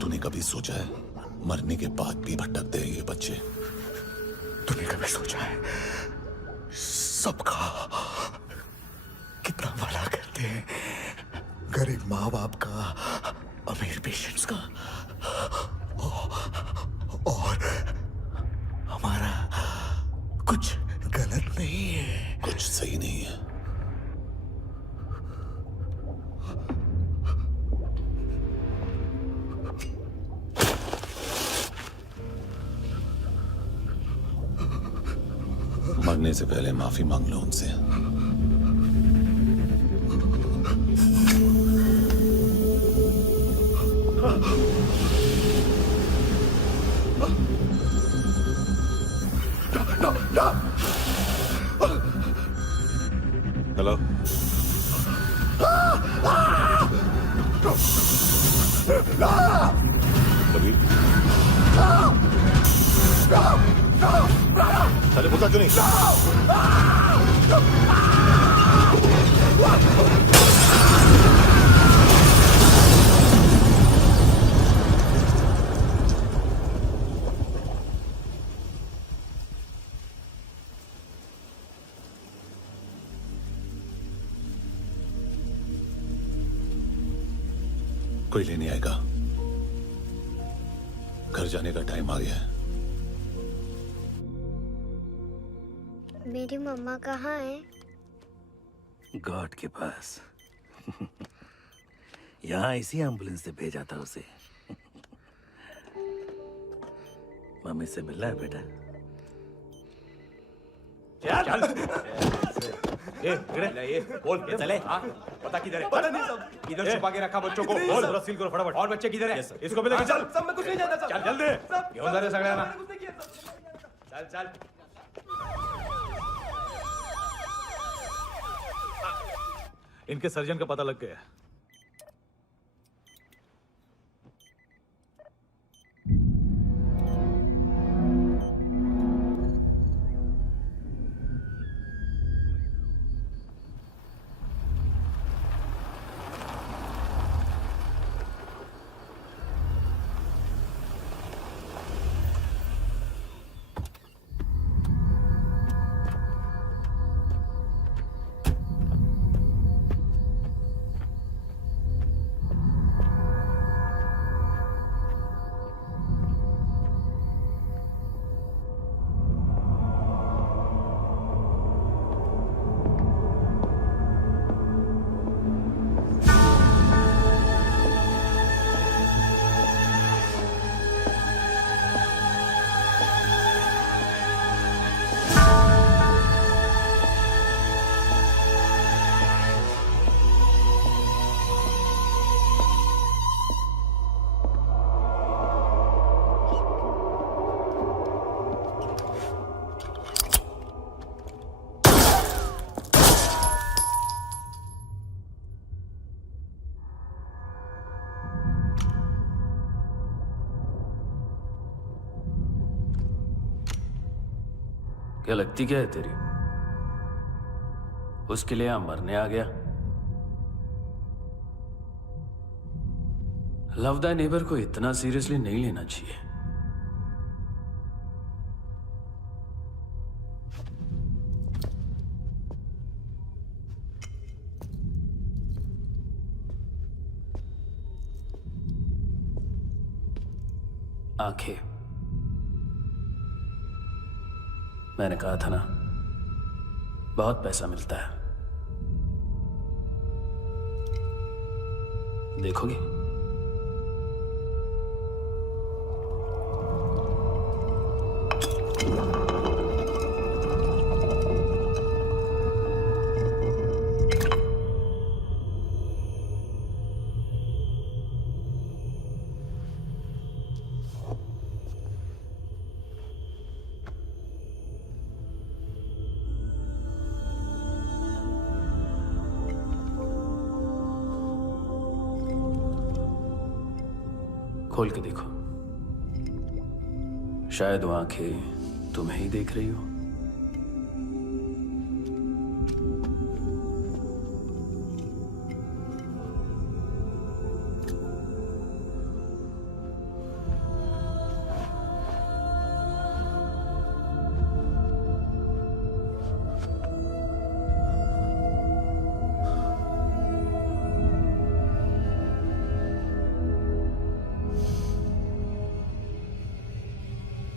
तूने कभी सोचा है मरने के बाद भी भटकते हैं ये बच्चे? तूने कभी सोचा है सबका कितना भला करते हैं? गरीब माँ बाप का, अमीर पेशेंट्स का, और हमारा कुछ गलत नहीं है, कुछ सही नहीं है। मरने से पहले माफी मांग लो उनसे। हेलो, कबीर, अरे बोलता क्यों नहीं? कोई लेने आएगा। घर जाने का टाइम आ गया है। मेरी मम्मा कहाँ है? गॉड के पास। यहाँ इसी एम्बुलेंस से भेजा था उसे। मम्मी से मिलना है बेटा। चल। ये बोल के चले। हाँ, पता किधर है? पता नहीं सब। इधर छुपा के रखा बच्चों को। बोल, पूरा सील करो फटाफट। और बच्चे किधर है? इसको भी लेके चल। सब मैं कुछ नहीं जानता। चल जल्दी। घेऊन जा रे सगळ्यांना। चल चल। इनके सर्जन का पता लग गया। क्या लगती क्या है तेरी? उसके लिए यहां मरने आ गया? लव द नेबर को इतना सीरियसली नहीं लेना चाहिए। आंखें, मैंने कहा था ना, बहुत पैसा मिलता है। देखोगी? खोल के देखो, शायद वो आंखें तुम्हें ही देख रही हो।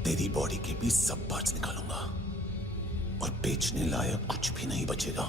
तेरी बॉडी के भी सब पार्ट्स निकालूंगा और बेचने लायक कुछ भी नहीं बचेगा।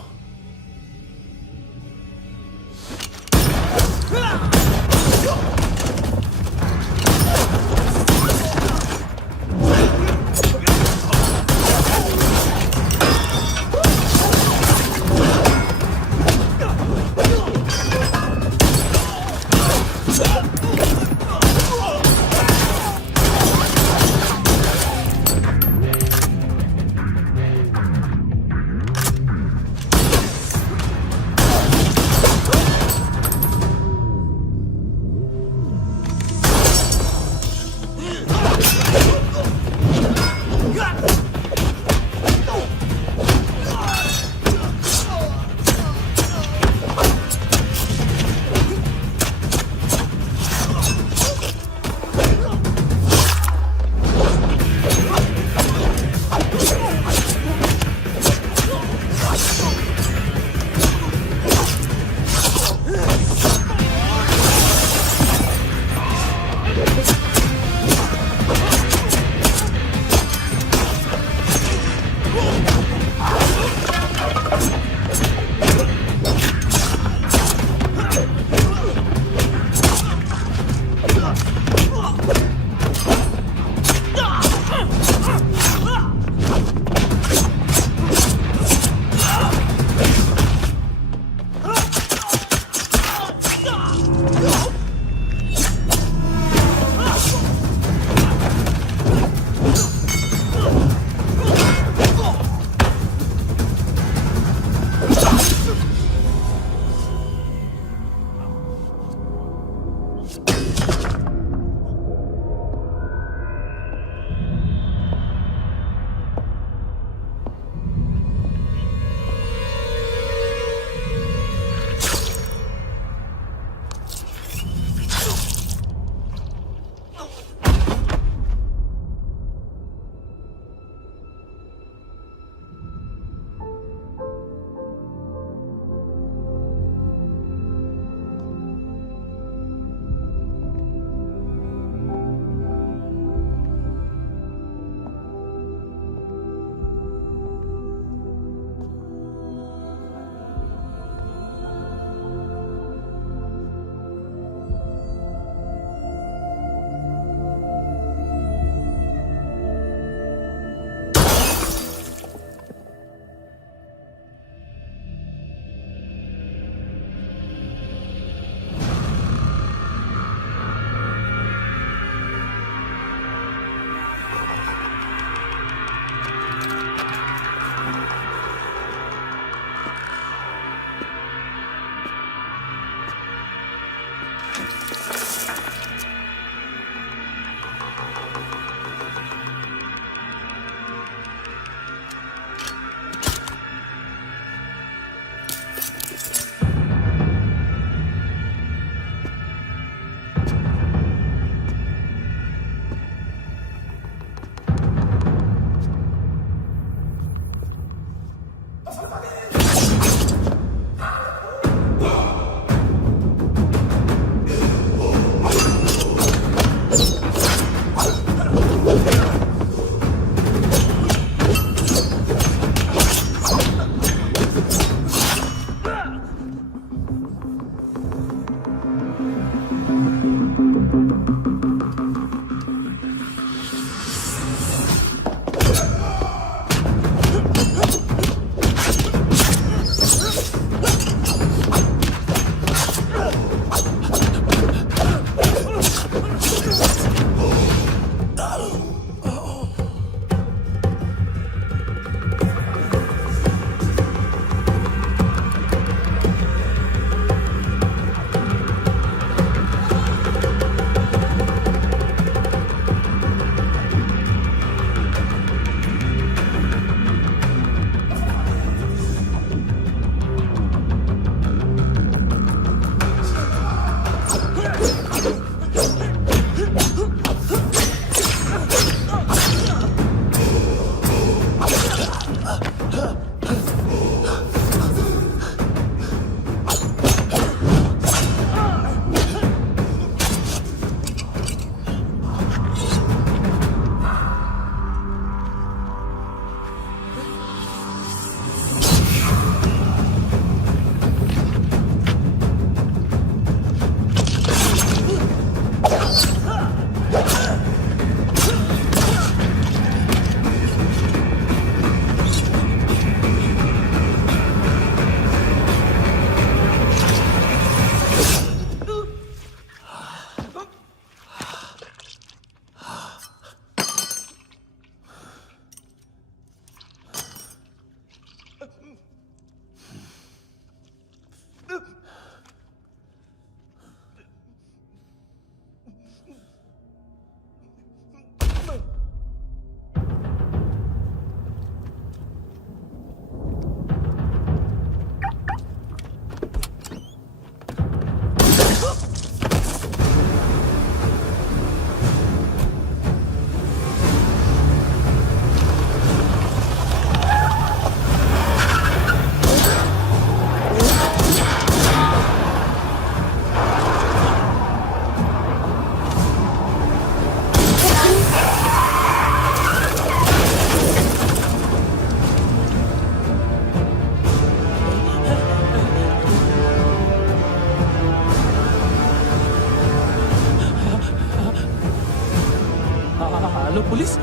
पुलिस?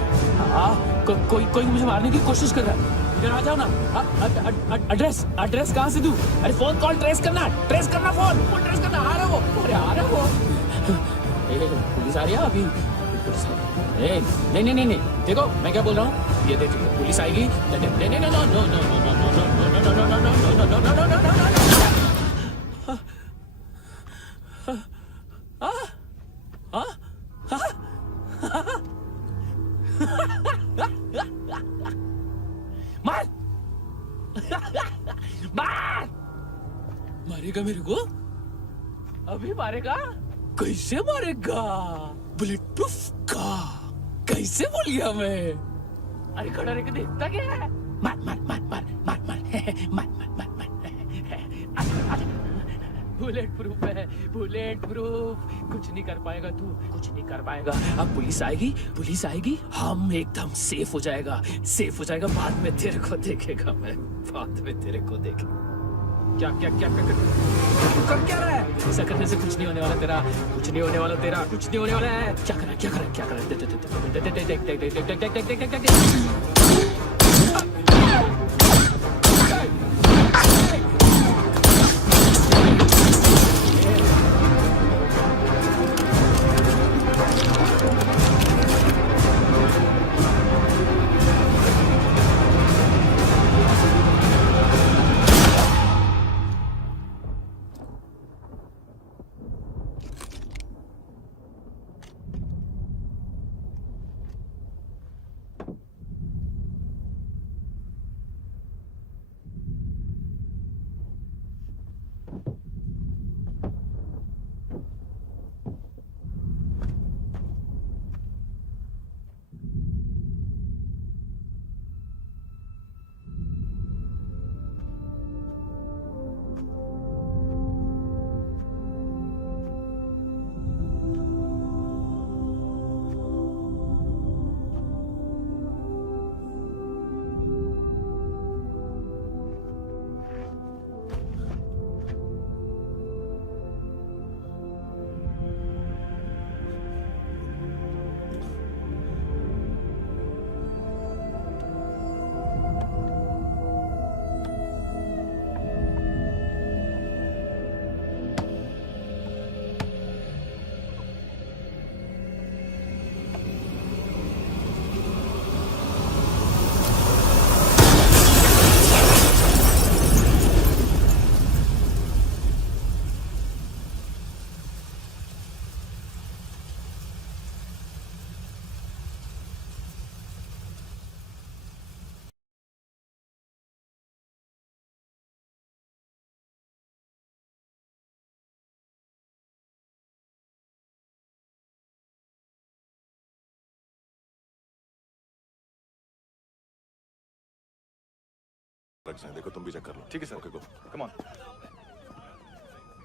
हाँ, कोई मुझे मारने की कोशिश कर रहा है। इधर आ जाओ ना। एड्रेस कहाँ से दूं? अरे फोन कॉल ट्रेस करना फोन ट्रेस करना। आ रहा वो, अरे आ रहा वो। पुलिस आ रही है अभी। पुलिस नहीं, देखो मैं क्या बोल रहा हूँ, ये देखो पुलिस आएगी। मार मार मारेगा मेरे को? अभी मारेगा? कैसे मारेगा? बुलेट प्रूफ का कैसे बोल गया मैं? अरे खड़ा रह के देखता क्या है? मार मार मार मार मार मार मार मार मार मार। बुलेट प्रूफ है, बुलेट प्रूफ। कुछ नहीं कर पाएगा तू, कुछ नहीं कर पाएगा। अब पुलिस आएगी, हम एकदम सेफ हो जाएगा। बाद में तेरे को देखेगा मैं, बाद में तेरे को देखेगा। क्या कर क्या रहा है? ऐसा करने से कुछ नहीं होने वाला तेरा, कुछ नहीं होने वाला है। क्या कर रहा है? देख। ड्रग्स हैं, देखो तुम भी चेक कर लो। ठीक है sir. Okay go. Come on.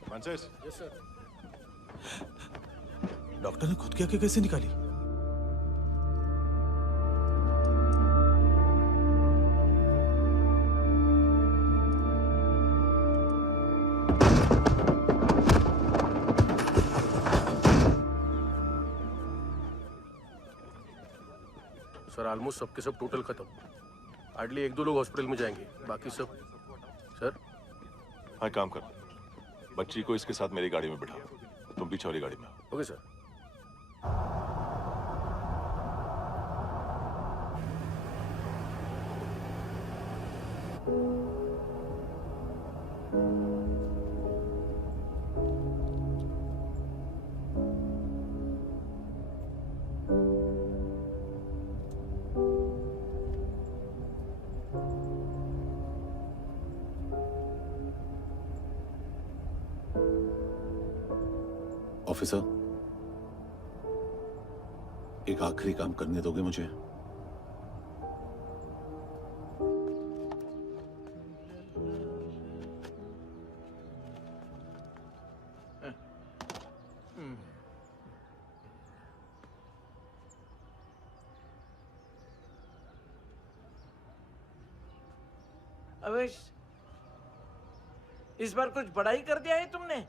Francis, yes sir. Doctor ने खुद की आंखें कैसे निकाली? सर ऑलमोस्ट सबके सब टोटल खत्म। हार्डली 1-2 लोग हॉस्पिटल में जाएंगे, बाकी सब। सर हाँ काम कर, बच्ची को इसके साथ मेरी गाड़ी में बिठा, तुम पीछे वाली गाड़ी में। Okay sir. ऑफिसर, एक आखिरी काम करने दोगे मुझे? अवेश, इस बार कुछ बड़ा ही कर दिया है तुमने।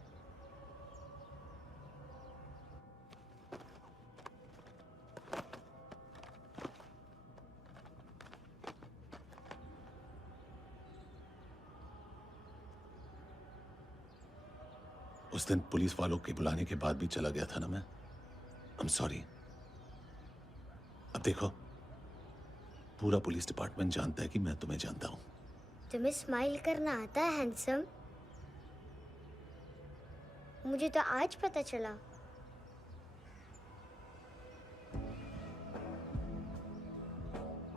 उस दिन पुलिस वालों के बुलाने के बाद भी चला गया था ना मैं। I am sorry. अब देखो, पूरा पुलिस डिपार्टमेंट जानता है कि मैं तुम्हें जानता हूं। तुम्हें स्माइल करना आता है हैंडसम? मुझे तो आज पता चला।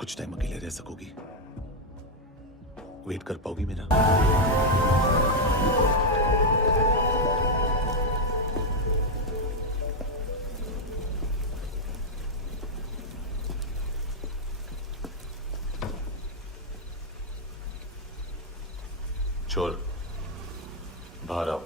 कुछ टाइम अकेले रह सकोगी? वेट कर पाओगी मेरा? चोर, बाहर आओ।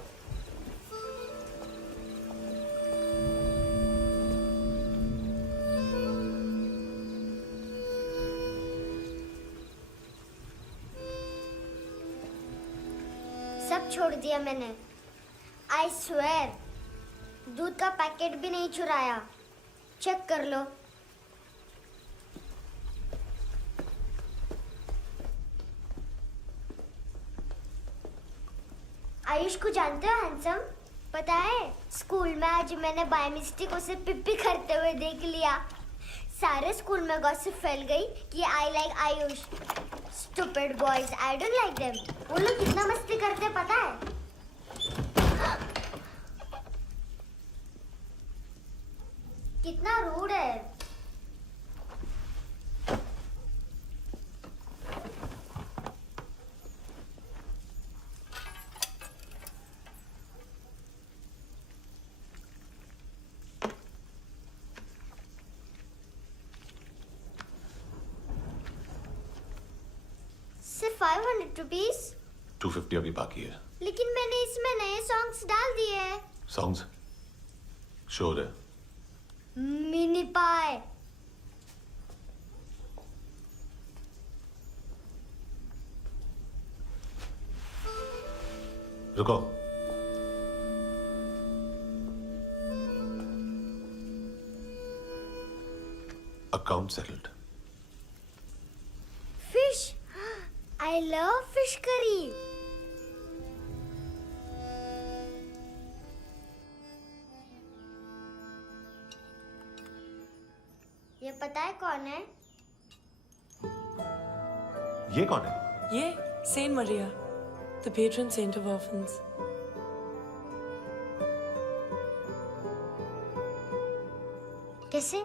सब छोड़ दिया मैंने। आई स्वेयर, दूध का पैकेट भी नहीं चुराया। चेक कर लो। आयुष को जानते हो हैंडसम? पता है, स्कूल में आज मैंने बाय मिस्टेक उसे पिप्पी करते हुए देख लिया। सारे स्कूल में गॉसिप फैल गई कि I like Ayush. Stupid boys, I don't like them. वो लोग कितना मस्ती करते पता है? कितना रूड है। सिर्फ 500 रुपीस? 250 अभी बाकी है। लेकिन मैंने इसमें नए सॉन्ग्स डाल दिए हैं। सॉन्ग्स? शोर है। मिनी पाए। रुको। Account settled. Fish, I love fish curry. ये पता है कौन है? ये कौन है? ये saint Maria, the patron saint of orphans. कैसे?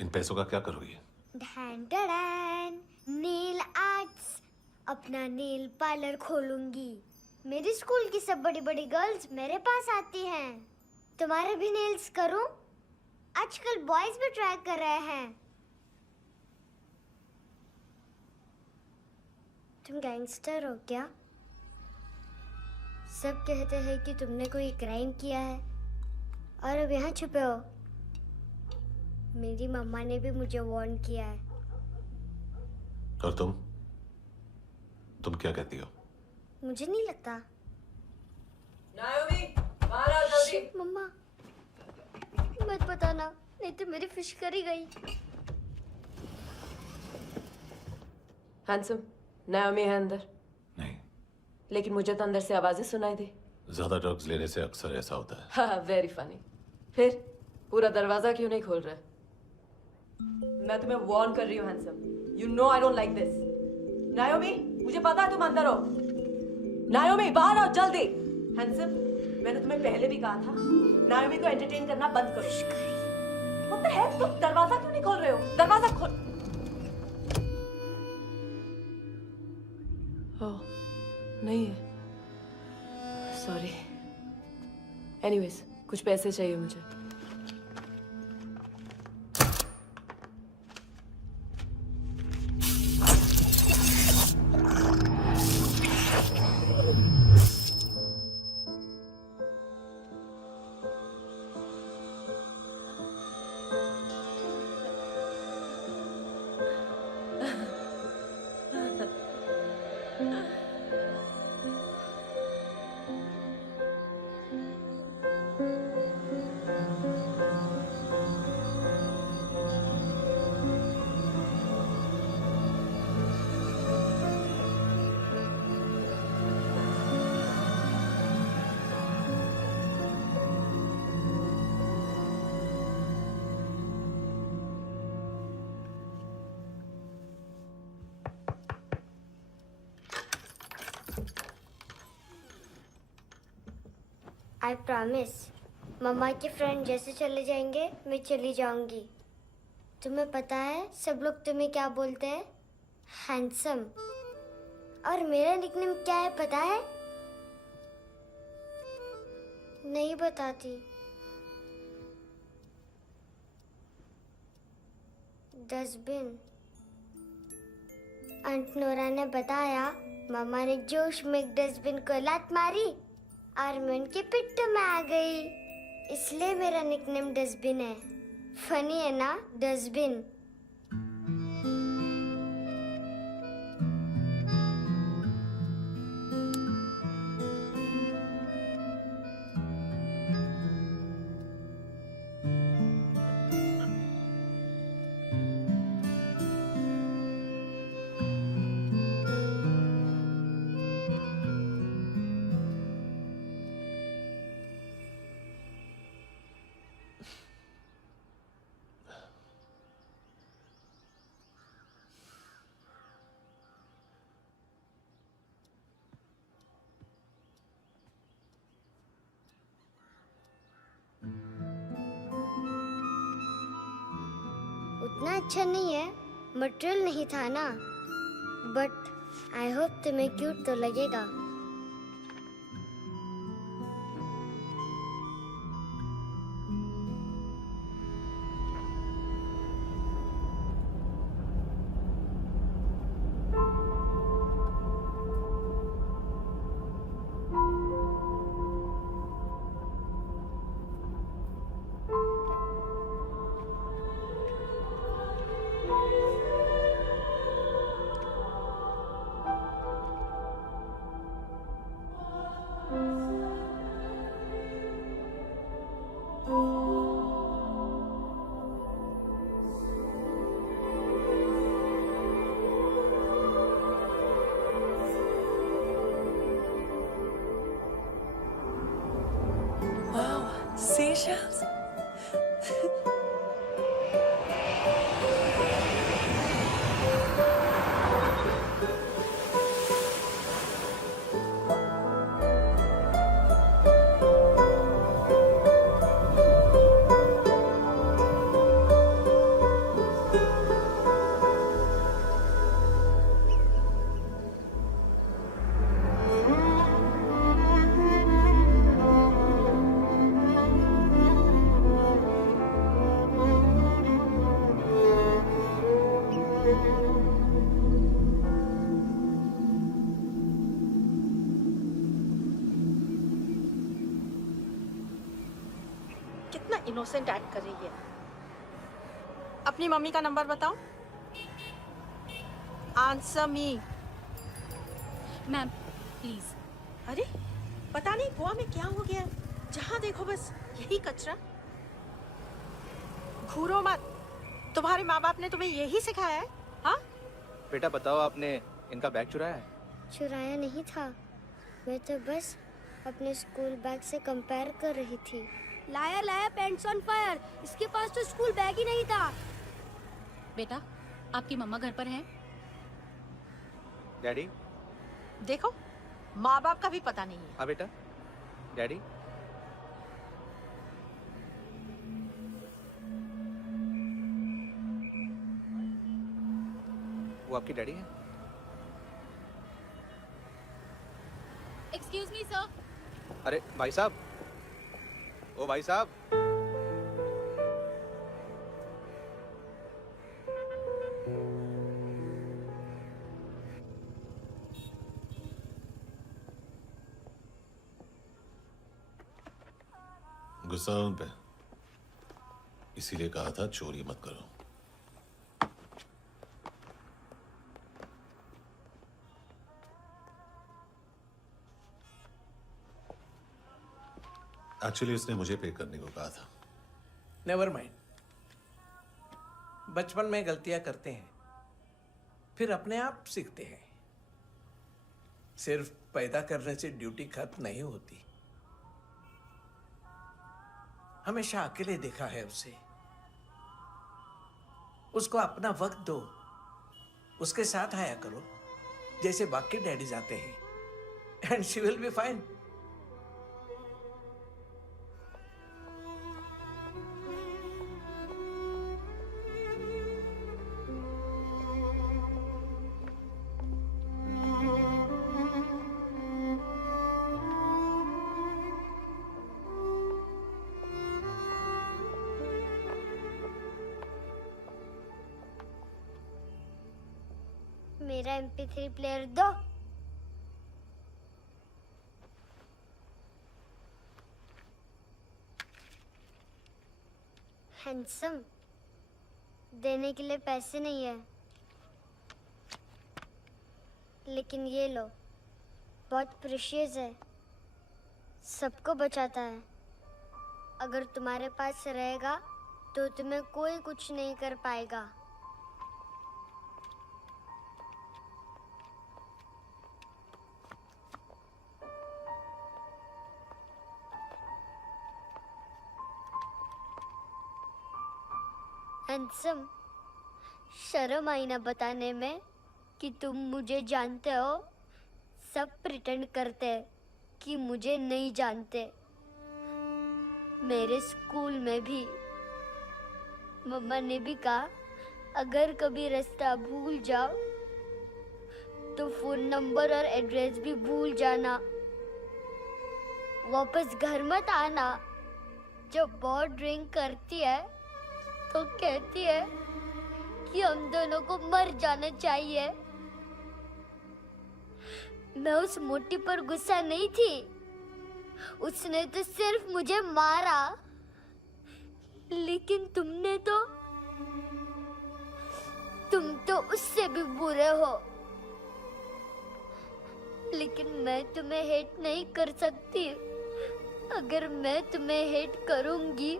इन पैसों का क्या करोगी? ढैन ढैन, नेल आर्ट्स। अपना नेल पार्लर खोलूंगी। मेरी स्कूल की सब बड़ी बड़ी गर्ल्स मेरे पास आती हैं। तुम्हारे भी नेल्स करूं? आजकल बॉयज भी ट्राई कर रहे हैं। तुम गैंगस्टर हो क्या? सब कहते हैं कि तुमने कोई क्राइम किया है और अब यहाँ छुपे हो। मेरी मम्मा ने भी मुझे वार्न किया है। और तुम क्या कहती हो? मुझे नहीं लगता। नायोमी, बाहर आओ जल्दी। शिट, मम्मा मत बताना, नहीं तो मेरी फिश करी गई। हैंडसम, नायोमी है अंदर। नहीं। लेकिन मुझे तो अंदर से आवाजें सुनाई दी। ज्यादा ड्रग्स लेने से अक्सर ऐसा होता है। हाँ, वेरी फनी। फिर पूरा दरवाजा क्यों नहीं खोल रहे? मैं तुम्हें वार्न कर रही हूँ handsome. You know I don't like this. नायोमी, मुझे पता है तुम अंदर हो। नायोमी, बाहर आओ जल्दी। हैंडसम, मैंने तुम्हें पहले भी कहा था नायोमी को एंटरटेन करना बंद करो। What the heck? तुम दरवाजा क्यों नहीं खोल रहे हो? दरवाजा खोल। ओह, नहीं है। सॉरी। एनीवेज, कुछ पैसे चाहिए मुझे। I promise. मम्मा के फ्रेंड जैसे चले जाएंगे मैं चली जाऊंगी। तुम्हें पता है सब लोग तुम्हें क्या बोलते हैं? हैंडसम। और मेरा निकनेम क्या है पता है? नहीं बताती। डस्टबिन। आंट नोरा ने बताया मामा ने जोश में एक डस्टबिन को लात मारी और मैं उनके पिट्ठू में आ गई, इसलिए मेरा निकनेम डस्टबिन है। फनी है ना डस्टबिन? उतना अच्छा नहीं है, मटेरियल नहीं था ना, बट आई होप तुम्हें क्यूट तो लगेगा। Seashells? कितना इनोसेंट एक्ट कर रही है। अपनी मम्मी का नंबर बताओ। Answer me. Ma'am please. अरे पता नहीं गोवा में क्या हो गया, जहाँ देखो बस यही कचरा। घूरो मत, तुम्हारे माँ बाप ने तुम्हें यही सिखाया है? हाँ बेटा बताओ, आपने इनका बैग चुराया है? चुराया नहीं था, मैं तो बस अपने स्कूल बैग से कंपेयर कर रही थी। लाया लाया पैंट्स ऑन फायर, इसके पास तो स्कूल बैग ही नहीं था। बेटा आपकी मम्मा घर पर हैं? डैडी? देखो माँ बाप का भी पता नहीं है। हाँ बेटा। डैडी? वो आपकी डैडी है? Excuse me sir. अरे भाई साहब, ओ भाई साहब। गुस्सा है उन पे, इसीलिए कहा था चोरी मत करो। एक्चुअली उसने मुझे पे करने को कहा था। नेवर माइंड, बचपन में गलतियां करते हैं, फिर अपने आप सीखते हैं। सिर्फ पैदा करने से ड्यूटी खत्म नहीं होती। हमेशा अकेले देखा है उसे। उसको अपना वक्त दो, उसके साथ आया करो जैसे बाकी डैडीज आते हैं, and she will be fine. मेरा MP3 प्लेयर दो। हैंडसम, देने के लिए पैसे नहीं है, लेकिन ये लो, बहुत प्रेशियस है, सबको बचाता है। अगर तुम्हारे पास रहेगा तो तुम्हें कोई कुछ नहीं कर पाएगा। हैंडसम, शर्म आई ना बताने में कि तुम मुझे जानते हो। सब प्रिटेंड करते हैं कि मुझे नहीं जानते। मेरे स्कूल में भी मम्मा ने भी कहा, अगर कभी रास्ता भूल जाओ तो फोन नंबर और एड्रेस भी भूल जाना, वापस घर मत आना। जब बहुत ड्रिंक करती है तो कहती है कि हम दोनों को मर जाना चाहिए। मैं उस मोटी पर गुस्सा नहीं थी, उसने तो सिर्फ मुझे मारा, लेकिन तुम तो उससे भी बुरे हो। लेकिन मैं तुम्हें हेट नहीं कर सकती। अगर मैं तुम्हें हेट करूंगी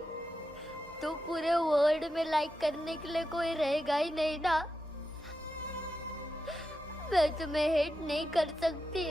तो पूरे वर्ल्ड में लाइक करने के लिए कोई रहेगा ही नहीं ना। मैं तुम्हें हेट नहीं कर सकती।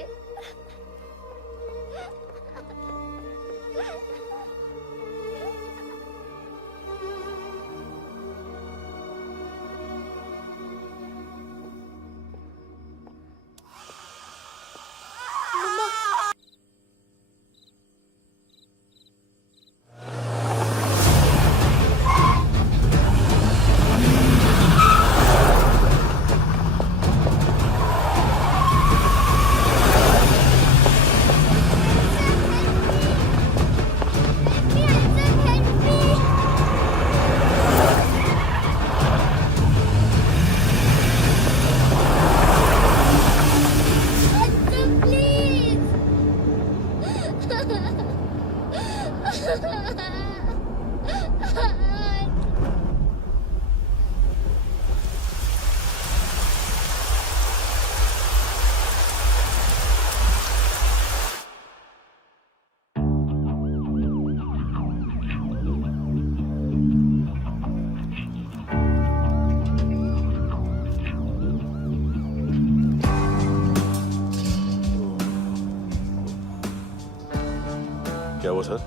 क्या वो सर?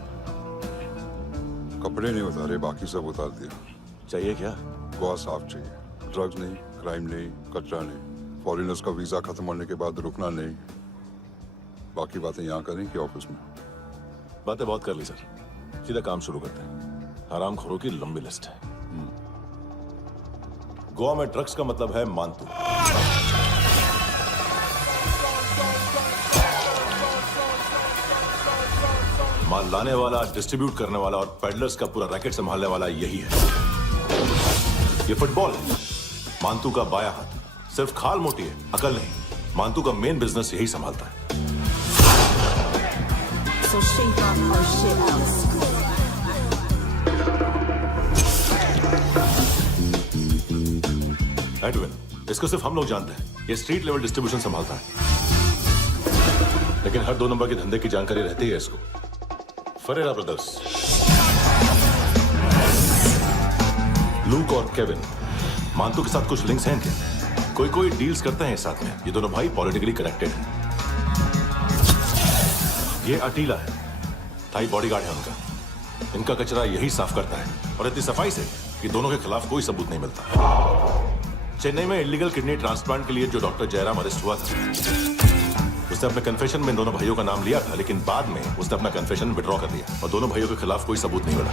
कपड़े नहीं उतारे, बाकी सब उतार दिया। चाहिए क्या? गोवा साफ चाहिए, ड्रग्स नहीं, क्राइम नहीं, कचरा नहीं, फॉरेनर्स का वीजा खत्म होने के बाद रुकना नहीं। बाकी बातें यहाँ करें कि ऑफिस में? बातें बहुत कर ली सर, सीधा काम शुरू करते हैं। हरामखोरों की लंबी लिस्ट है। गोवा में ड्रग्स का मतलब है मानतू। माल लाने वाला, डिस्ट्रीब्यूट करने वाला और पेडलर्स का पूरा रैकेट संभालने वाला यही है। ये फुटबॉल है, मानतू का बाया हाथ। सिर्फ खाल मोटी है, अकल नहीं। मानतू का मेन बिजनेस यही संभालता है। एडविन, इसको सिर्फ हम लोग जानते हैं। ये स्ट्रीट लेवल डिस्ट्रीब्यूशन संभालता है, लेकिन हर 2 नंबर के धंधे की जानकारी रहती है इसको। फरेरा ब्रदर्स, लूक और केविन, मानतू के साथ कुछ लिंक्स हैं क्या? कोई डील्स करते हैं साथ में। ये दोनों भाई पॉलिटिकली कनेक्टेड हैं। ये अटीला है, थाई बॉडीगार्ड है उनका। इनका कचरा यही साफ करता है, और इतनी सफाई से कि दोनों के खिलाफ कोई सबूत नहीं मिलता। चेन्नई में इलीगल किडनी ट्रांसप्लांट के लिए जो डॉक्टर जयराम अरेस्ट हुआ था, उसने अपने कन्फेशन में दोनों भाइयों का नाम लिया था, लेकिन बाद में उसने अपना कन्फेशन विड्रॉ कर लिया और दोनों भाइयों के खिलाफ कोई सबूत नहीं मिला।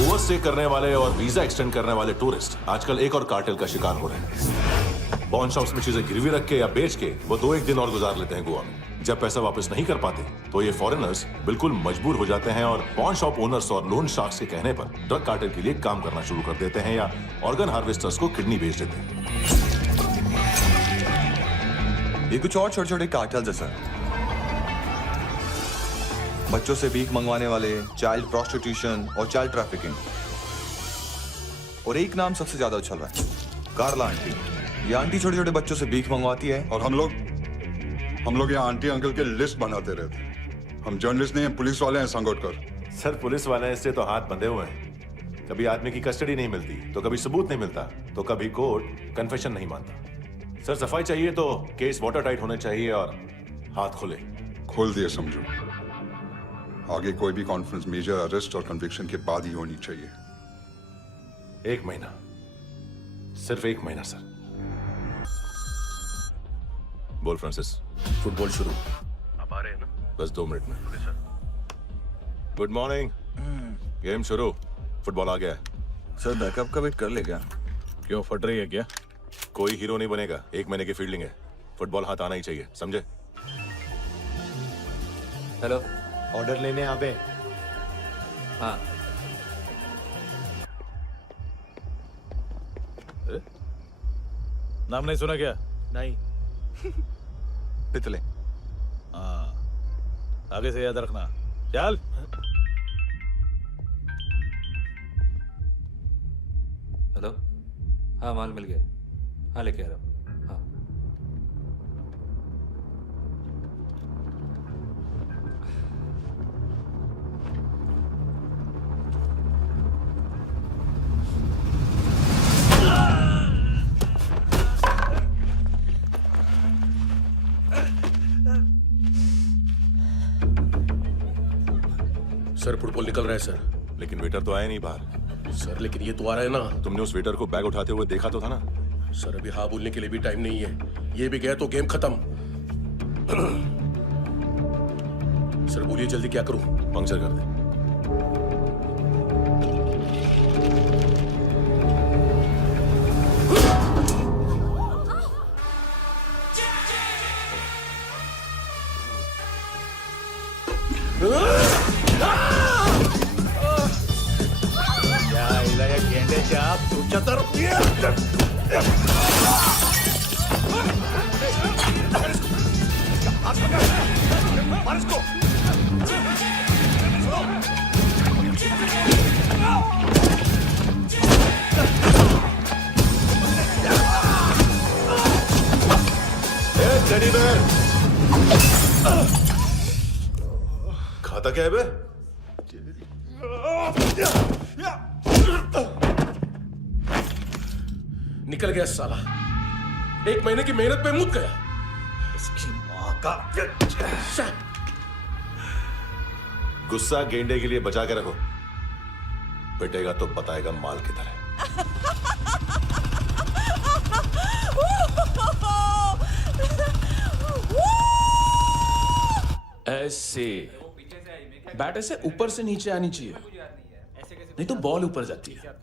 ओवरस्टे करने वाले और वीजा एक्सटेंड करने वाले टूरिस्ट आजकल एक और कार्टेल का शिकार हो रहे हैं। पॉन शॉप्स में चीजें गिरवी रख के या बेच के वो 2-1 दिन और गुजार लेते हैं गोवा में। जब पैसा वापस नहीं कर पाते तो ये फॉरेनर्स बिल्कुल मजबूर हो जाते हैं और पॉन शॉप ओनर्स और लोन शार्क्स के कहने पर ड्रग कार्टेल के लिए काम करना शुरू कर देते हैं या ऑर्गन हार्वेस्टर्स को किडनी बेच देते हैं। ये कुछ और छोटे छोटे कार्टेल्स है सर। बच्चों से भीख मंगवाने वाले, चाइल्ड प्रोस्टिट्यूशन और चाइल्ड ट्रैफिकिंग। और एक नाम सबसे ज्यादा उछल रहा है, कार्ला आंटी। ये आंटी छोटे छोटे बच्चों से भीख मंगवाती है। और हम लोग यहाँ आंटी अंकल के लिस्ट बनाते रहते हैं। हम जर्नलिस्ट नहीं हैं, पुलिस वाले हैं संगोटकर। सर पुलिस वाले हैं, इससे तो हाथ बंधे हुए हैं। कभी आदमी की कस्टडी नहीं मिलती तो कभी सबूत नहीं मिलता तो कभी कोर्ट कन्फेशन नहीं मानता। सर सफाई चाहिए तो केस वाटर टाइट होने चाहिए और हाथ खुले। खोल दिए समझो। आगे कोई भी कॉन्फ्रेंस मेजर अरेस्ट और कन्विक्शन के बाद ही होनी चाहिए। 1 महीना, सिर्फ 1 महीना सर। बोल फ्रांसिस। फुटबॉल शुरू। आप आ रहे हैं ना? बस 2 मिनट में। Good morning. गेम शुरू। फुटबॉल आ गया है। सर बैकअप का वेट कर ले क्या? क्यों फट रही है क्या? कोई हीरो नहीं बनेगा, 1 महीने की फील्डिंग है। फुटबॉल हाथ आना ही चाहिए, समझे? हेलो, ऑर्डर लेने आ गए? हाँ। नाम नहीं सुना क्या? नहीं। पितले। हाँ, आगे से याद रखना। चल। हेलो, हाँ माल मिल गया। हाँ लेके आ रहा हूँ। हाँ। सर फुटबॉल निकल रहा है सर। लेकिन वेटर तो आया नहीं बाहर। सर लेकिन ये तो आ रहा है ना। तुमने उस वेटर को बैग उठाते हुए देखा तो था ना? सर अभी हाँ बोलने के लिए भी टाइम नहीं है। ये भी गया तो गेम खत्म। सर बोलिए जल्दी क्या करूं? पंक्चर कर दे। खाता क्या है बे? निकल गया साला। 1 महीने की मेहनत पे मुक गया। इसकी माँ का गुस्सा गेंडे के लिए बचा के रखो, पिटेगा तो बताएगा माल किधर है। ऐसे बैट ऐसे ऊपर से नीचे आनी चाहिए, नहीं तो बॉल ऊपर जाती है।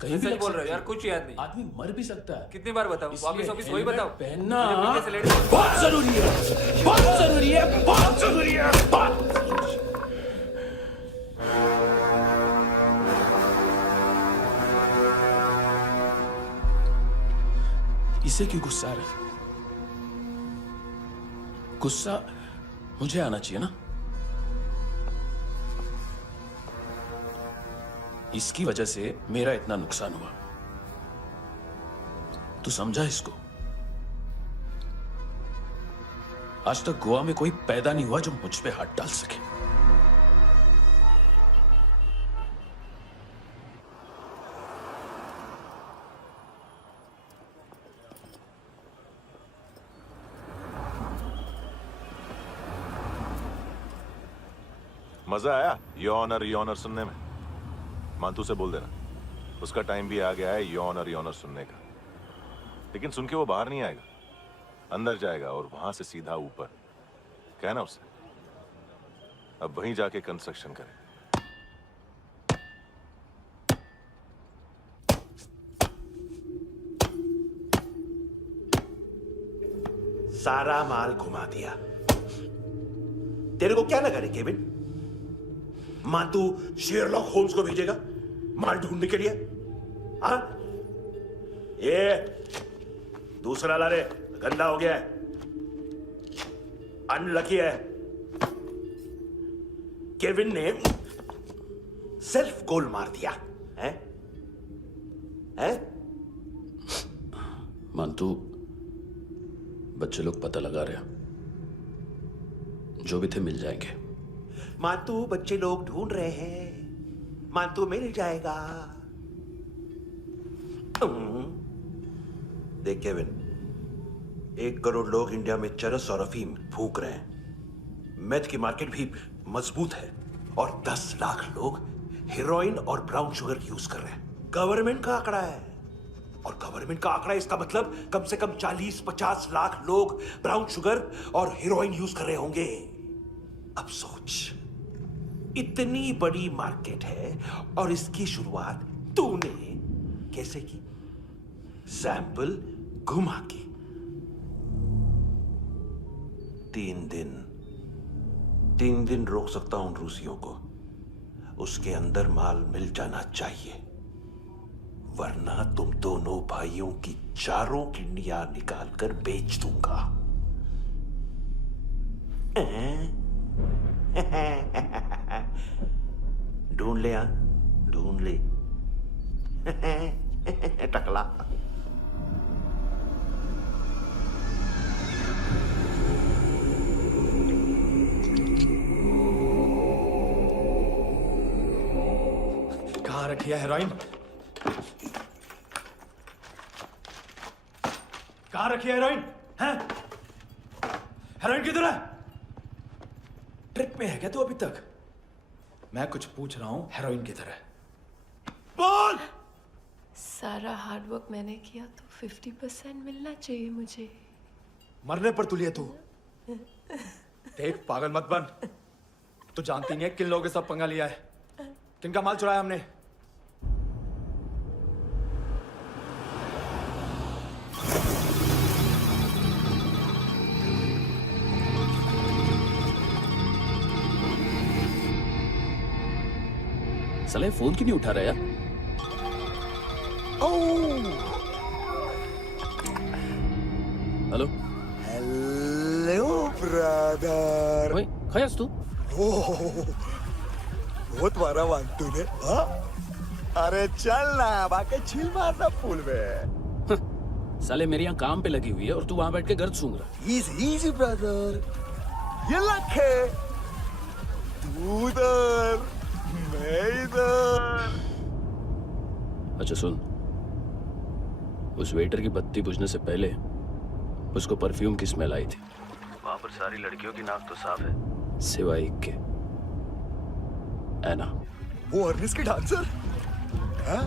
कहीं भी बोल रहे हो यार, कुछ याद नहीं। आदमी मर भी सकता है। कितनी बार बताऊं? वापिस वापिस वही बताओ। पहनना बहुत जरूरी है, बहुत जरूरी है, बहुत जरूरी है, बहुत। इसे क्यों गुस्सा आ रहा? गुस्सा मुझे आना चाहिए ना। इसकी वजह से मेरा इतना नुकसान हुआ। तू समझा इसको? आज तक गोवा में कोई पैदा नहीं हुआ जो मुझ पे हाथ डाल सके। मजा आया यॉनर सुनने में? मानतू से बोल देना, उसका टाइम भी आ गया है यॉनर सुनने का। लेकिन सुन के वो बाहर नहीं आएगा, अंदर जाएगा और वहां से सीधा ऊपर। कहना उसे अब वहीं जाके कंस्ट्रक्शन करे। सारा माल घुमा दिया। तेरे को क्या लगा रे केविन? मानतू शेरलॉक होम्स को भेजेगा माल ढूंढने के लिए? हाँ? ये दूसरा ला रे, गंदा हो गया है। अनलकी है। केविन ने सेल्फ गोल मार दिया है? मानतू, बच्चे लोग पता लगा रहे हैं, जो भी थे मिल जाएंगे। मानतू, बच्चे लोग ढूंढ रहे हैं, मानतू मिल जाएगा। देख केविन, 1 करोड़ लोग इंडिया में चरस और अफीम फूंक रहे हैं। मेथ की मार्केट भी मजबूत है और 10 लाख लोग हेरोइन और ब्राउन शुगर यूज कर रहे हैं। गवर्नमेंट का आंकड़ा है, और गवर्नमेंट का आंकड़ा इसका मतलब कम से कम 40-50 लाख लोग ब्राउन शुगर और हेरोइन यूज कर रहे होंगे। अब सोच, इतनी बड़ी मार्केट है और इसकी शुरुआत तूने कैसे की? सैंपल घुमा के। 3 दिन रोक सकता हूं रूसियों को, उसके अंदर माल मिल जाना चाहिए, वरना तुम दोनों भाइयों की 4 किडनियां निकाल कर बेच दूंगा। ढूंढ ले, ढूंढ ले टकला। कहाँ रखी है हेरोइन? कहाँ रखी है हेरोइन? हैं? हेरोइन किधर है? ट्रिप में है क्या तू अभी तक? मैं कुछ पूछ रहा हूं, हेरोइन किधर है? बोल! सारा हार्डवर्क मैंने किया तो 50% मिलना चाहिए मुझे। मरने पर तुलिए तू। देख, पागल मत बन। तू जानती नहीं है किन लोगों के साथ पंगा लिया है, किनका माल चुराया हमने। साले फोन क्यों नहीं उठा रहा यार? Hello hello brother. ओए, खयास तू? बहुत मारा वांटू ने। हाँ? अरे चल ना, बाकी चिल मारना पूल में। साले मेरे यहाँ काम पे लगी हुई है और तू वहां बैठ के गर्द सूंघ रहा। इजी ब्रदर, ये लक है। तू उधर, मैं इधर। अच्छा सुन, उस वेटर की बत्ती बुझने से पहले उसको परफ्यूम की स्मेल आई थी। वहां पर सारी लड़कियों की नाक तो साफ है, सिवाय एक के, ऐना। वो अर्निस की डांसर? हाँ?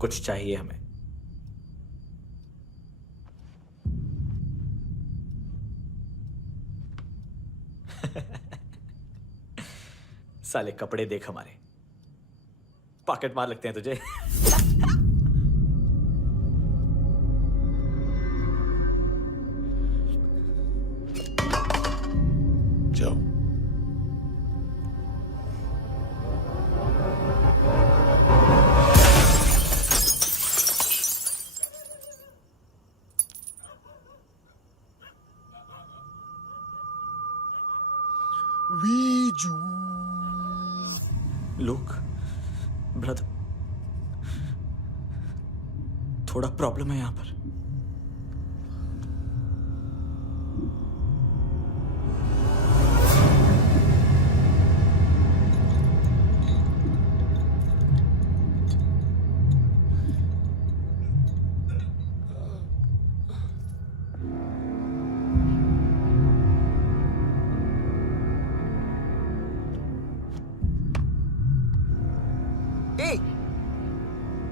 कुछ चाहिए हमें। साले कपड़े देख हमारे, पॉकेट मार लगते हैं तुझे। जाओ। लुक ब्रदर, थोड़ा प्रॉब्लम है यहाँ पर।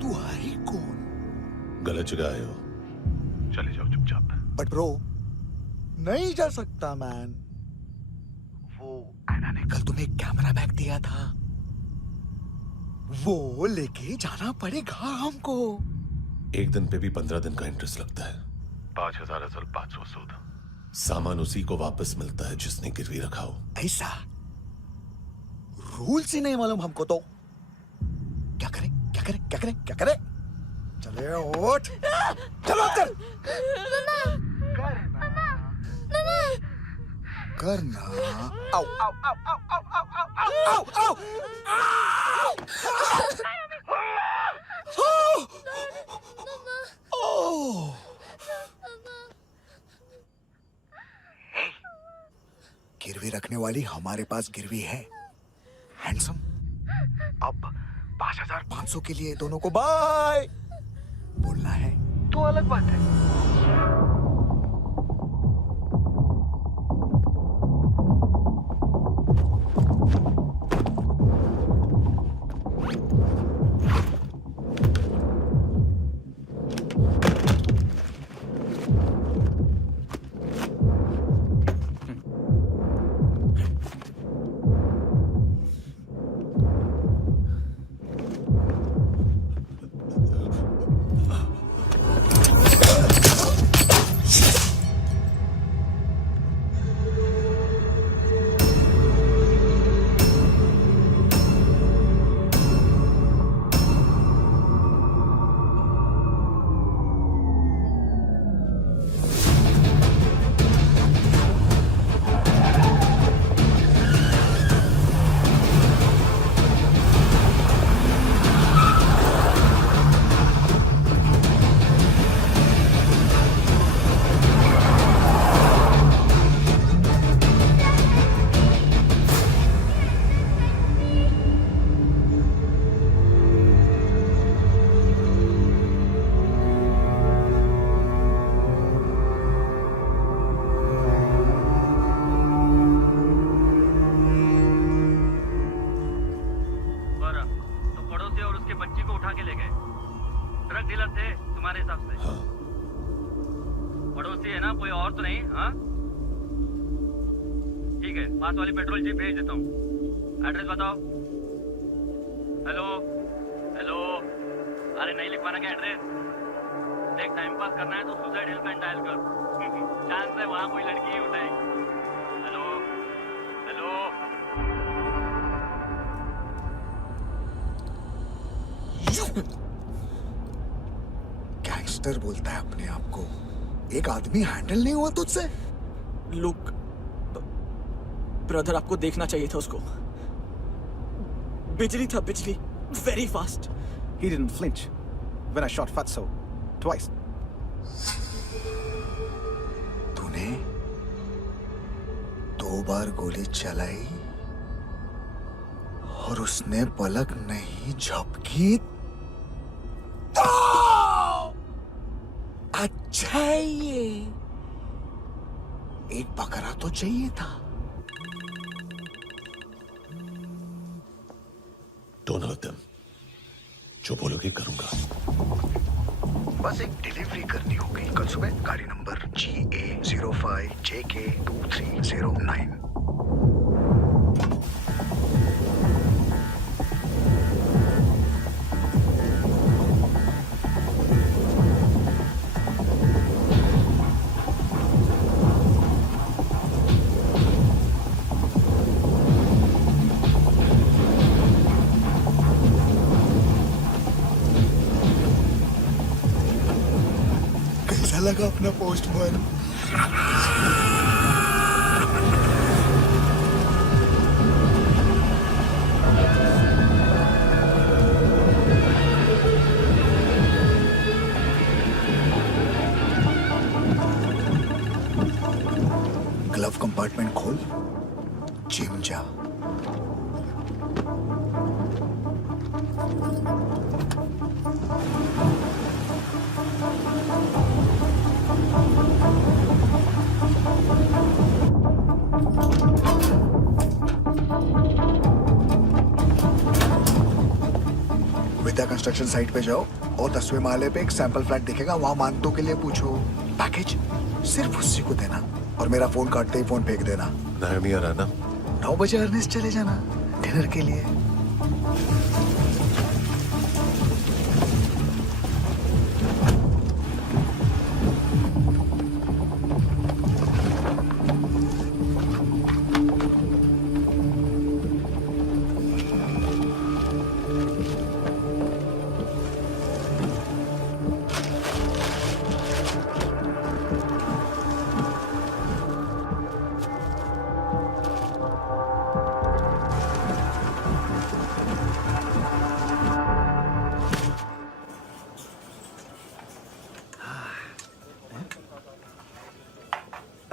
तू है कौन? गलत जगह आए हो, चले जाओ चुपचाप। बट ब्रो, नहीं जा सकता मैन। वो ऐना ने कल तुम्हें एक कैमरा बैग दिया था, वो लेके जाना पड़ेगा हमको। एक दिन पे भी 15 दिन का इंटरेस्ट लगता है। 5,000 असल 500 सूद। सामान उसी को वापस मिलता है जिसने गिरवी रखा हो। ऐसा रूल्स ही नहीं मालूम हमको तो। क्या करें क्या करें क्या करें क्या करें? चले उठ, चलो कर करना। आओ आओ आओ आओ आओ आओ आओ आओ आओ। गिरवी रखने वाली हमारे पास गिरवी है। हैंडसम, अब 5,500 के लिए दोनों को बाय बोलना है तो अलग बात है। पास वाली पेट्रोल जीप भेज देता हूँ। एड्रेस बताओ। हेलो हेलो, अरे नहीं लिखवाना क्या एड्रेस? देख टाइम पास करना है तो सुसाइड हेल्पलाइन डायल कर। चांस है वहाँ कोई लड़की ही उठाएगी। Hello hello. गैंगस्टर बोलता है अपने आप को। एक आदमी हैंडल नहीं हुआ तुझसे? लुक ब्रदर, आपको देखना चाहिए था उसको। बिजली था, बिजली, very fast. He didn't flinch when I shot Fatso twice. तूने 2 बार गोली चलाई और उसने पलक नहीं झपकी तो अच्छा है ये। एक बकरा तो चाहिए था। Don't hurt them. जो बोलोगे करूंगा। बस एक डिलीवरी करनी होगी कल सुबह। गाड़ी नंबर GA05JK2309। लगा अपना पोस्टमैन। ग्लव कंपार्टमेंट खोल, जिम जा। विद्या कंस्ट्रक्शन साइट पे जाओ और 10वें माले पे एक सैंपल फ्लैट दिखेगा, वहां मानतो के लिए पूछो। पैकेज सिर्फ उसी को देना और मेरा फोन काटते ही फोन फेंक देना। नायमी आ रहा ना? 9 बजे अर्नेस्ट चले जाना डिनर के लिए।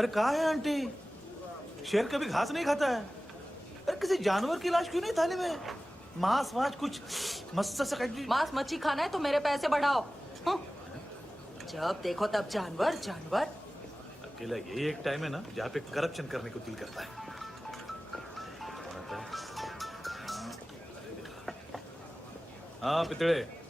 अरे कहा है आंटी, शेर कभी घास नहीं खाता है। अरे किसी जानवर की लाश क्यों नहीं थाली में? मांस वास कुछ मस्त सा मांस मच्छी खाना है तो मेरे पैसे बढ़ाओ। जब देखो तब जानवर जानवर। अकेला यही एक टाइम है ना जहाँ पे करप्शन करने को दिल करता है। हाँ पितड़े,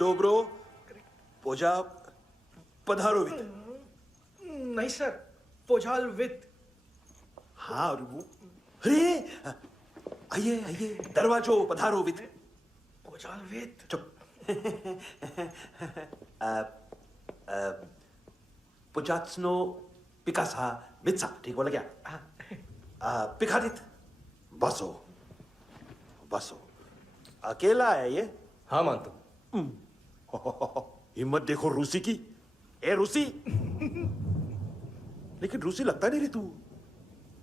डोब्रो पोजा पधारोवित। नहीं सर, पोजाल विथ। हाँ और वो, अरे आइए आइए, दरवाजो पधारोवित। पोजाल विथ। चुप। पुजात्सनो पिकासा मित्सा, ठीक बोला क्या? पिकादित बसो बसो। अकेला है ये? हाँ मानता हूं। हिम्मत देखो रूसी की। ए रूसी, लेकिन रूसी लगता नहीं रे तू,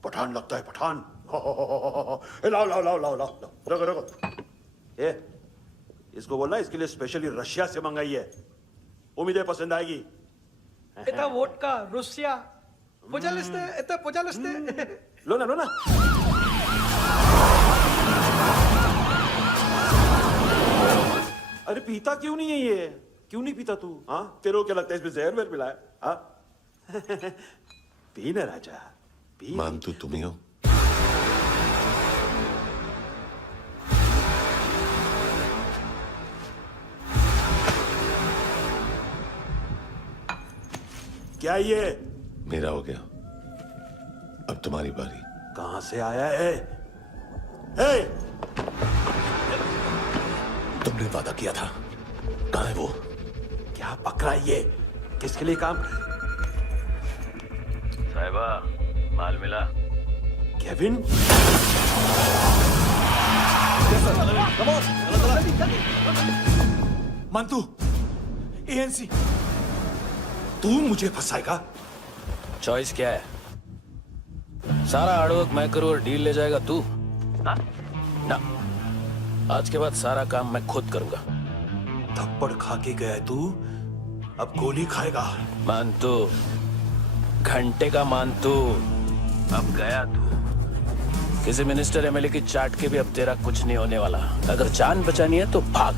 पठान लगता है पठान। लाओ लाओ लाओ लाओ लाओ, रखो रखो। ए इसको बोलना इसके लिए स्पेशली रशिया से मंगाई है, उम्मीद है पसंद आएगी। इतना वोडका रुसिया पोजालिस्ते, इतना पोजालिस्ते। लो ना लो ना। अरे पीता क्यों नहीं है ये? क्यों नहीं पीता तू? हाँ तेरे को क्या लगता है इसमें जहर वहर मिला है? हाँ पी ना राजा पी। मान तू तुम ही हो। क्या ये? मेरा हो गया, अब तुम्हारी बारी। कहां से आया है? हे! तुमने वादा किया था, कहां है वो? क्या पकड़ा ये? किसके लिए काम? साहिबा, माल मिला? केविन? मंतू, एएनसी। तू मुझे फंसाएगा? चॉइस क्या है? सारा हार्डवर्क मैं करूं और डील ले जाएगा तू? ना, आज के बाद सारा काम मैं खुद करूंगा। थप्पड़ खा के गया तू, अब गोली खाएगा। मानतू, घंटे का मानतू, अब गया तू। किसी मिनिस्टर एमएलए की चाट के भी अब तेरा कुछ नहीं होने वाला। अगर जान बचानी है तो भाग।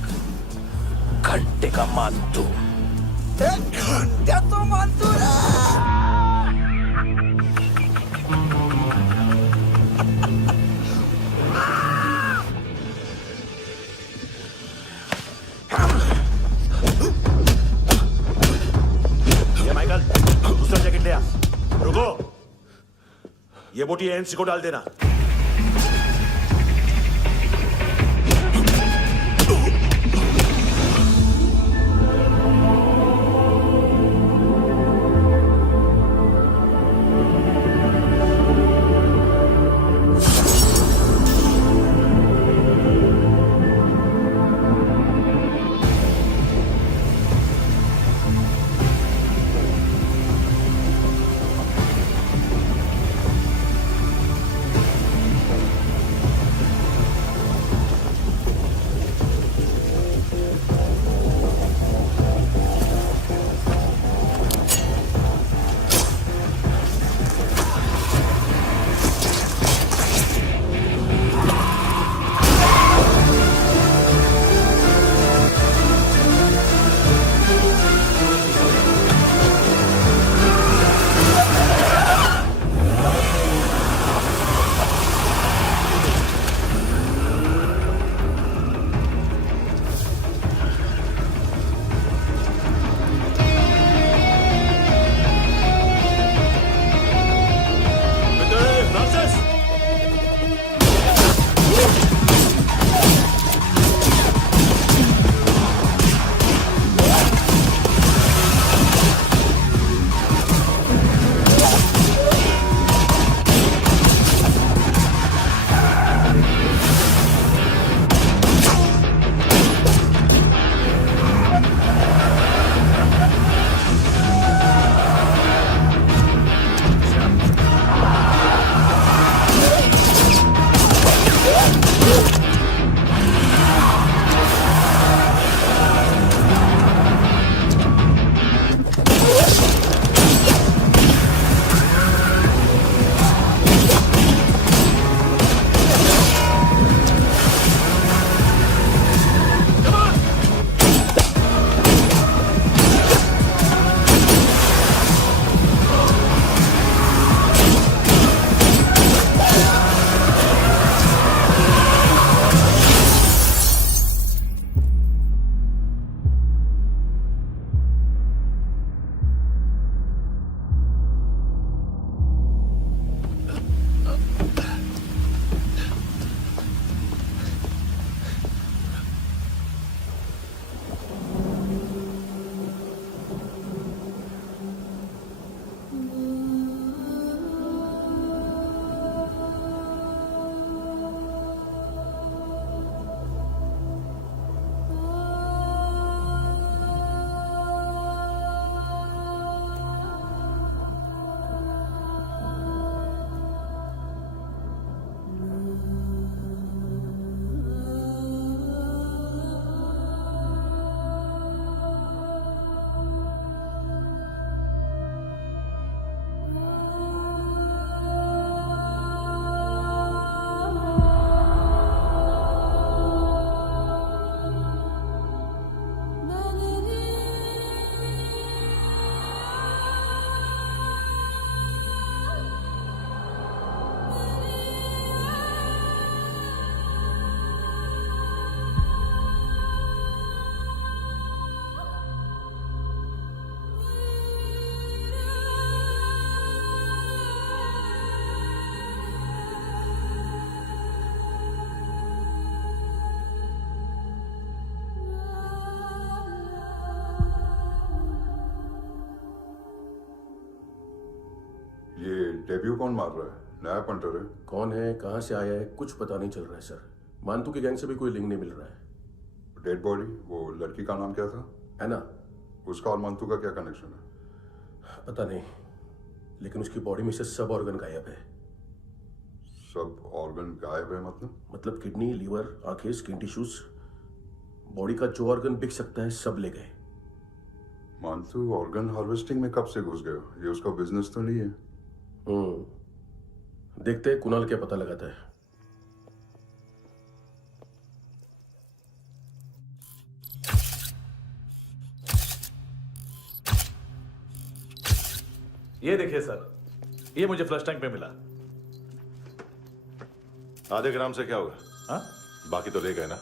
घंटे का मानतू। घंटे तो मानतू माइकल, दूसरा जैकेट ले आ। रुको, ये बोटी एएनसी को डाल देना। डेब्यू कौन मार रहा है? नया पंटर है। कौन है, कहाँ से आया है, कुछ पता नहीं चल रहा है सर। मानतू के गैंग से भी कोई लिंक नहीं मिल रहा है। डेड बॉडी, वो लड़की का नाम क्या था? है ना? उसका और मंतू का क्या कनेक्शन है? पता नहीं, लेकिन उसकी बॉडी में से सब ऑर्गन गायब है। सब ऑर्गन गायब है मतलब किडनी, लीवर, आंखें, स्किन टिश्यूज, बॉडी का जो ऑर्गन बिक सकता है सब ले गए। मंतू ऑर्गन हार्वेस्टिंग में कब से घुस गए? ये उसका बिजनेस तो नहीं है? देखते हैं कुणाल क्या पता लगाता है। ये देखिए सर, ये मुझे फ्लश टैंक में मिला। आधे ग्राम से क्या होगा? हाँ? बाकी तो ले गए ना?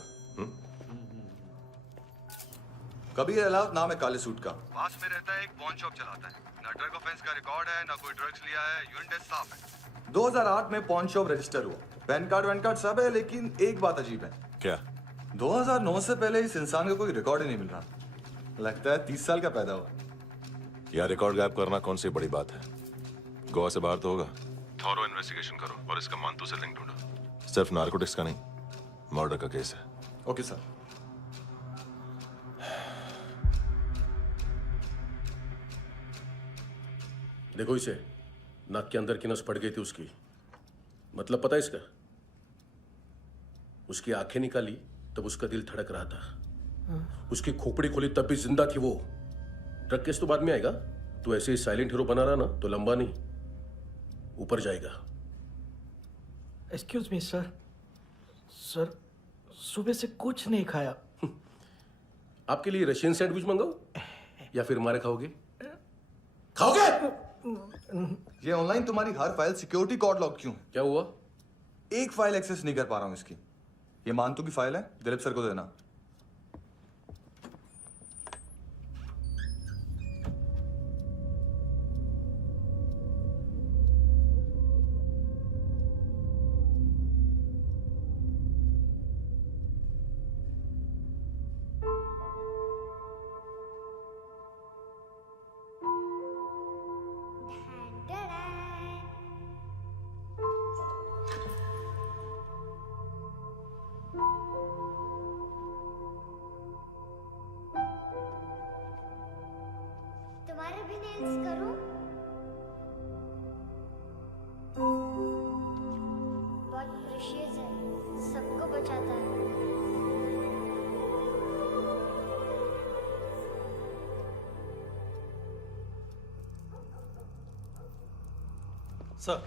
कबीर अलाउद नाम है काले सूट का। पास में रहता है, एक पॉन शॉप चलाता है। ना ड्रग ऑफेंस का रिकॉर्ड है, ना कोई ड्रग्स लिया है। यूरिन टेस्ट साफ है। 2008 में पॉन शॉप रजिस्टर हुआ, पैन कार्ड सब है, लेकिन एक बात अजीब है। क्या? 2009 से पहले इस इंसान का कोई रिकॉर्ड ही नहीं मिल रहा। लगता है 30 साल का पैदा हुआ। यार रिकॉर्ड गायब करना कौन सी बड़ी बात है? गोवा से बाहर तो होगा। थॉरो इन्वेस्टिगेशन करो और इसका मंतू से लिंक ढूंढो। सिर्फ नारकोटिक्स का नहीं, मर्डर का केस है। Okay sir. देखो इसे, नाक के अंदर की नस पड़ गई थी उसकी। मतलब पता है इसका? उसकी आंखें निकाली तब उसका दिल धड़क रहा था। उसकी खोपड़ी खोली तब भी जिंदा थी वो। ड्रग केस तो बाद में आएगा। तो ऐसे ही साइलेंट हीरो बना रहा ना तो लंबा नहीं, ऊपर जाएगा। Excuse me sir. सर, सुबह से कुछ नहीं खाया। आपके लिए रशियन सैंडविच मंगाओ या फिर हमारे खाओगे? खाओगे? ये ऑनलाइन तुम्हारी हर फाइल सिक्योरिटी कोड लॉक क्यों? क्या हुआ? एक फाइल एक्सेस नहीं कर पा रहा हूं इसकी। ये मानतू की फाइल है, दिलीप सर को देना। तुम्हारे भी नेल्स करूं? बहुत प्रेशियस है, सबको बचाता है। सर।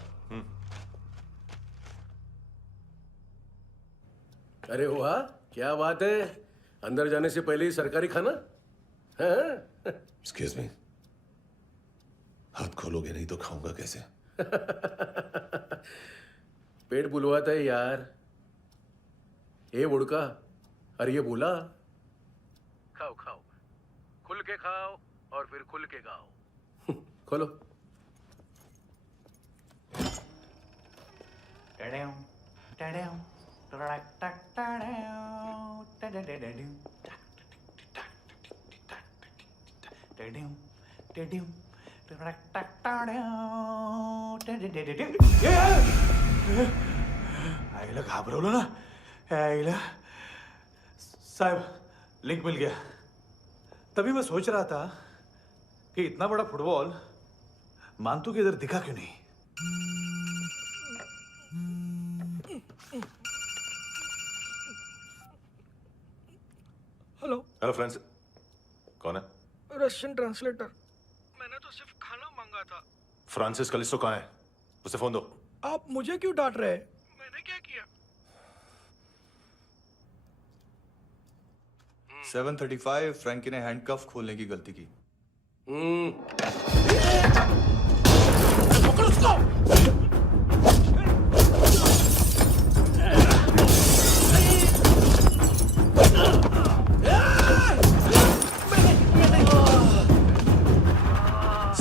अरे वाह, क्या बात है। अंदर जाने से पहले ही सरकारी खाना। हाँ? एक्सक्यूज मी, हाथ खोलोगे नहीं तो खाऊंगा कैसे? पेट बुलवाता है यार। ए बुड़का, अरे ये बोला। खाओ खाओ, खुल के खाओ और फिर खुल के गाओ। खोलो। आईला घाबरवलं ना। आईला साहब, लिंक मिल गया। तभी मैं सोच रहा था कि इतना बड़ा फुटबॉल मानतू के इधर दिखा क्यों नहीं। हेलो। हेलो फ्रेंड्स, कौन है? Russian translator. मैंने तो सिर्फ खाना मांगा था। फ्रांसिस कलिस्टो कहाँ है? उसे फोन दो। आप मुझे क्यों डांट रहे हैं? मैंने क्या किया? 735 फ्रैंकी ने हैंडकफ खोलने की गलती की। पकड़ उसको।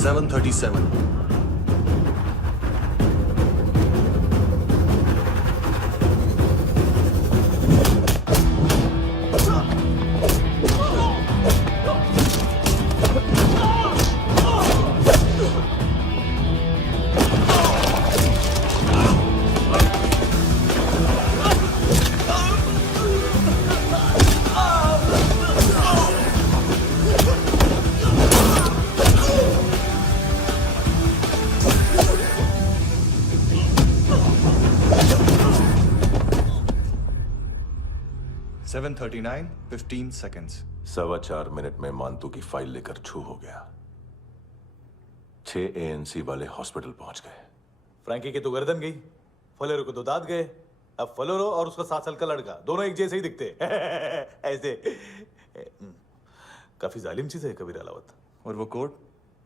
737। 7:39, 15 seconds. 4.25 मिनट में मांतू की फाइल लेकर छू हो गया। 6 ANC वाले हॉस्पिटल पहुंच गए। फ्रैंकी की तो गर्दन गई, फलेरो को तो दांत गए। अब फलेरो और उसका 7 साल का लड़का दोनों एक जैसे ही दिखते ऐसे। काफी जालिम चीज है कबीर अलावत। और वो कोड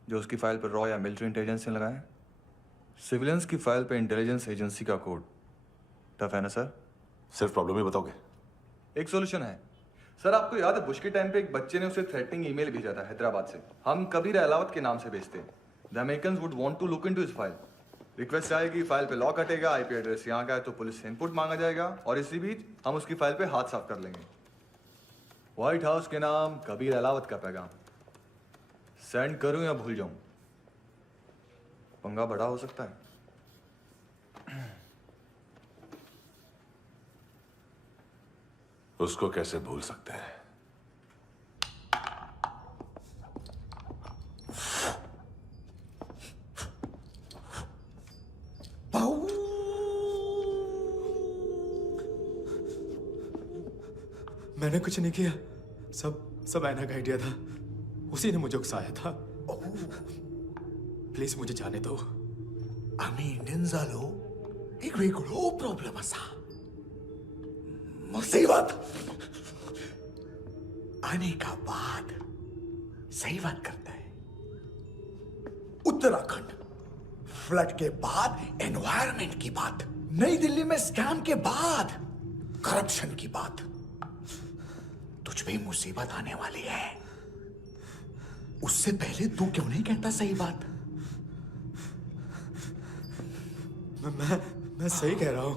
जो उसकी फाइल पर रॉ या मिलिट्री इंटेलिजेंस ने लगाया, सिविलियंस की फाइल पे इंटेलिजेंस एजेंसी का कोड। टफ है ना सर? सिर्फ प्रॉब्लम ही बताओगे? एक सॉल्यूशन है सर। आपको याद है बुश के टाइम पे एक बच्चे ने उसे थ्रेटनिंग ईमेल भेजा था हैदराबाद से। हम कबीर अलावत के नाम से भेजते हैं। The Americans would want to look into his file. Request आएगी, फाइल पे लॉक हटेगा, आईपी एड्रेस यहाँ का है तो पुलिस से इनपुट मांगा जाएगा और इसी बीच हम उसकी फाइल पे हाथ साफ कर लेंगे। व्हाइट हाउस के नाम कबीर अलावत का पैगाम। सेंड करूं या भूल जाऊं? पंगा बड़ा हो सकता है। उसको कैसे भूल सकते हैं? मैंने कुछ नहीं किया, सब ऐना का आइडिया था। उसी ने मुझे उकसाया था। प्लीज मुझे जाने दो। आम्ही इंडियन झालो एक वेगळो प्रॉब्लेम असा, मुसीबत आने का बाद सही बात करता है। उत्तराखंड फ्लड के बाद एनवायरनमेंट की बात, नई दिल्ली में स्कैम के बाद करप्शन की बात। तुझ पे मुसीबत आने वाली है, उससे पहले तू क्यों नहीं कहता सही बात? मैं सही कह रहा हूं।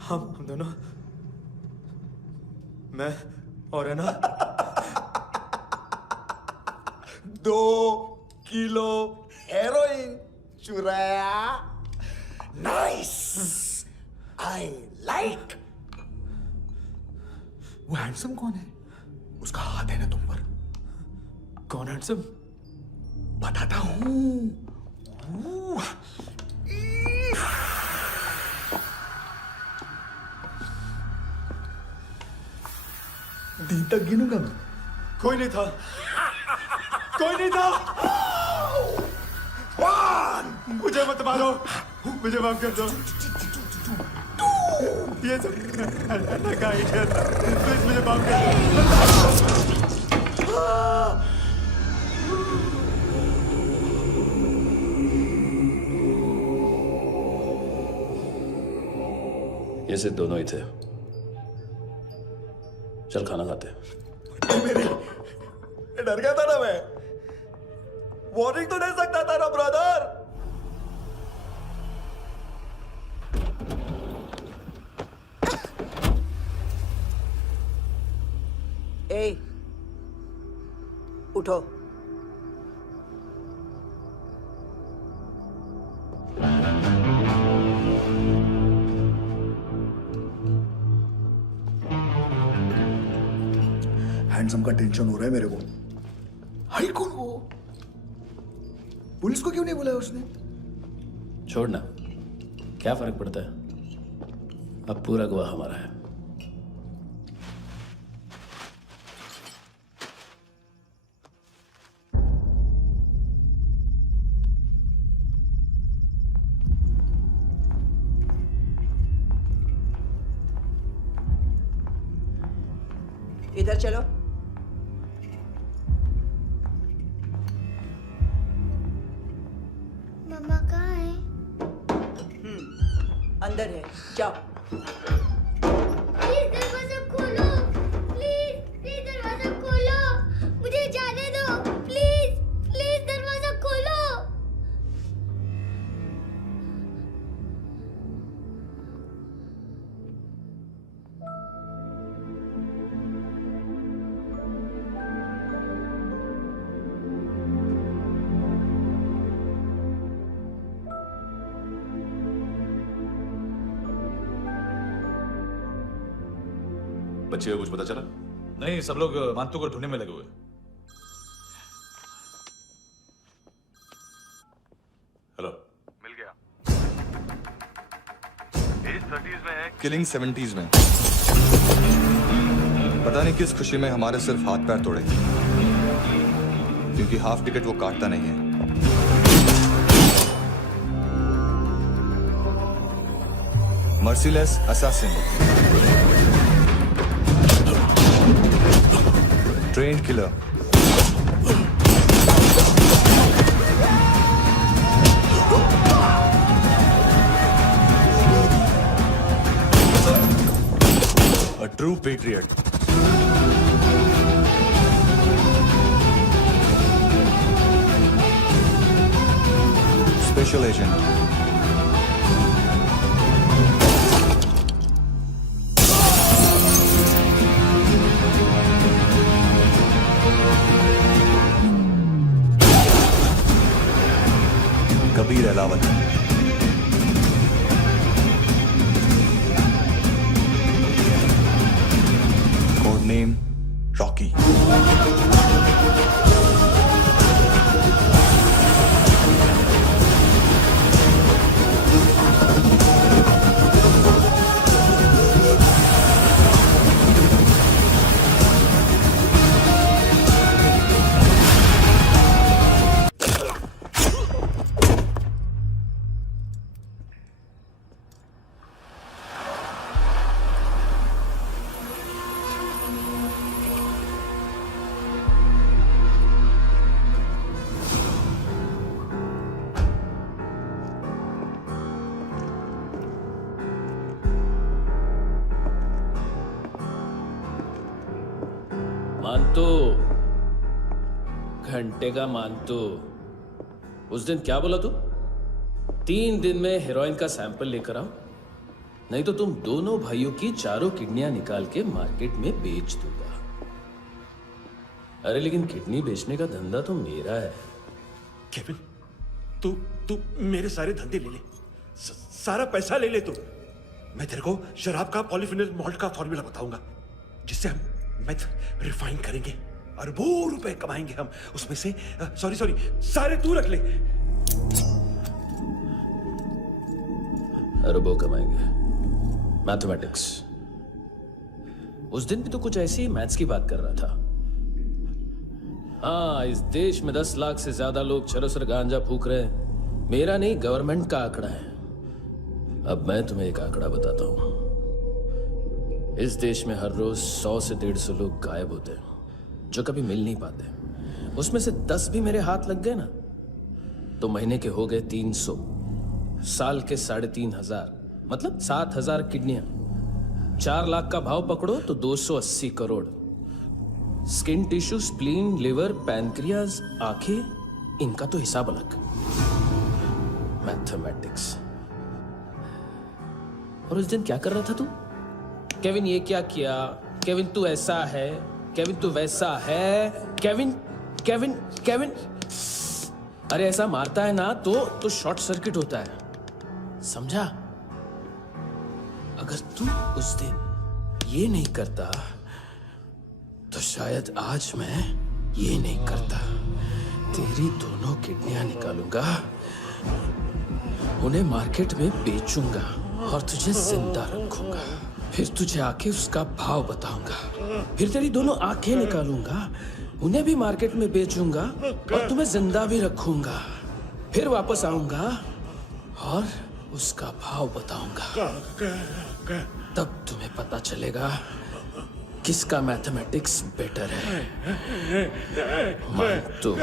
हम दोनों, मैं और है ना 2 किलो हेरोइन चुराया। Nice, I like. वो हैंडसम कौन है? उसका हाथ है ना तुम पर। कौन हैंडसम? बताता हूं। दिन तक गिनूंगा मैं। कोई नहीं था, कोई नहीं था। मुझे मत मारो, मुझे माफ कर दो। ये सब का आइडिया था, प्लीज मुझे माफ कर दो। ये से दोनों ही थे। चल खाना खाते। डर गया था ना मैं, वार्निंग तो दे सकता था ना ब्रदर। ए, उठो। हैंडसम का टेंशन हो रहा है मेरे को। हाई कौन वो? पुलिस को क्यों नहीं बुलाया उसने? छोड़ना, क्या फर्क पड़ता है? अब पूरा गवाह हमारा है। इधर चलो। मम्मा कहाँ है? अंदर है, जाओ। प्लीज दरवाजा खोलो, प्लीज दरवाजा खोलो, मुझे जाने दो। प्लीज दरवाजा खोलो। बच्चे को कुछ पता चला? नहीं, सब लोग मांतू को ढूंढने में लगे हुए। हेलो, मिल गया। एज 30s में है, किलिंग 70s में। पता नहीं किस खुशी में हमारे सिर्फ हाथ पैर तोड़े, क्योंकि हाफ टिकट वो काटता नहीं है। Merciless assassin, train killer, a true patriot. Special agent. Kabir Ahlawat. Code name Rocky. मानतो, घंटे का मानतो, उस दिन क्या बोला तू? 3 दिन में हेरोइन का सैंपल लेकर आओ, नहीं तो तुम दोनों भाइयों की चारों किडनियां निकाल के मार्केट में बेच दूंगा। अरे लेकिन किडनी बेचने का धंधा तो मेरा है। केविन, तू मेरे सारे धंधे ले ले, सारा पैसा ले ले तू। मैं तेरे को शराब का पॉलीफिनल मॉल्ट का फॉर्मूला बताऊंगा, जिससे हम मेथ रिफाइन करेंगे, अरबों रुपए कमाएंगे हम उसमें से। सॉरी सारे तू रख ले। अरबों कमाएंगे, मैथमेटिक्स। उस दिन भी तो कुछ ऐसी ही मैथ्स की बात कर रहा था। हाँ, इस देश में 10 लाख से ज्यादा लोग चरस और गांजा फूक रहे हैं। मेरा नहीं, गवर्नमेंट का आंकड़ा है। अब मैं तुम्हें एक आंकड़ा बताता हूं। इस देश में हर रोज 100 से 150 लोग गायब होते हैं, जो कभी मिल नहीं पाते। उसमें से 10 भी मेरे हाथ लग गए ना, तो महीने के हो गए 300, साल के 3,500, मतलब 7,000 किडनियां। 4 लाख का भाव पकड़ो तो 280 crore. Skin tissue, spleen, liver, pancreas, आंखें, इनका तो हिसाब अलग। मैथमेटिक्स। और उस दिन क्या कर रहा था तू? केविन ये क्या किया, केविन तू ऐसा है, केविन तू वैसा है, केविन केविन केविन। अरे ऐसा मारता है ना तो शॉर्ट सर्किट होता है, समझा? अगर तू उस दिन ये नहीं करता तो शायद आज मैं ये नहीं करता। तेरी दोनों किडनियां निकालूंगा, उन्हें मार्केट में बेचूंगा और तुझे जिंदा रखूंगा। फिर तुझे आके उसका भाव बताऊंगा। फिर तेरी दोनों आंखें निकालूंगा, उन्हें भी मार्केट में बेचूंगा और तुम्हें जिंदा भी रखूंगा। फिर वापस आऊंगा और उसका भाव बताऊंगा। तब तुम्हें पता चलेगा किसका मैथमेटिक्स बेटर है। मानतो,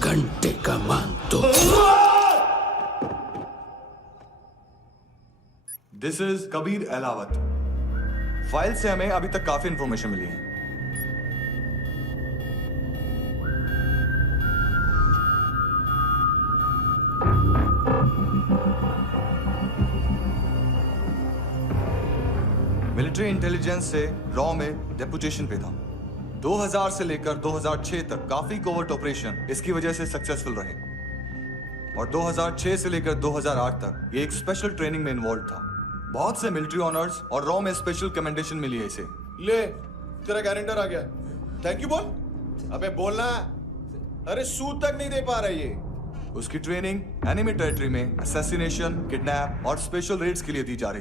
घंटे का मानतो। This is Kabir Ahlawat. File से हमें अभी तक काफी इंफॉर्मेशन मिली है। मिलिट्री इंटेलिजेंस से रॉ में डेपुटेशन पे था। 2000 से लेकर 2006 तक काफी कोवर्ट ऑपरेशन इसकी वजह से सक्सेसफुल रहे, और 2006 से लेकर 2008 तक ये एक स्पेशल ट्रेनिंग में इन्वॉल्व था। बहुत से मिलिट्री ऑनर्स और रॉ में स्पेशल कमेंडेशन मिली है इसे। ले, तेरा गारंटर आ गया। थैंक यू बोल। अबे बोलना। अरे सूद तक नहीं दे पा रहा ये। उसकी ट्रेनिंग एनिमी टेरिटरी में असैसिनेशन, किडनैप और स्पेशल रेड्स के लिए दी जा रही।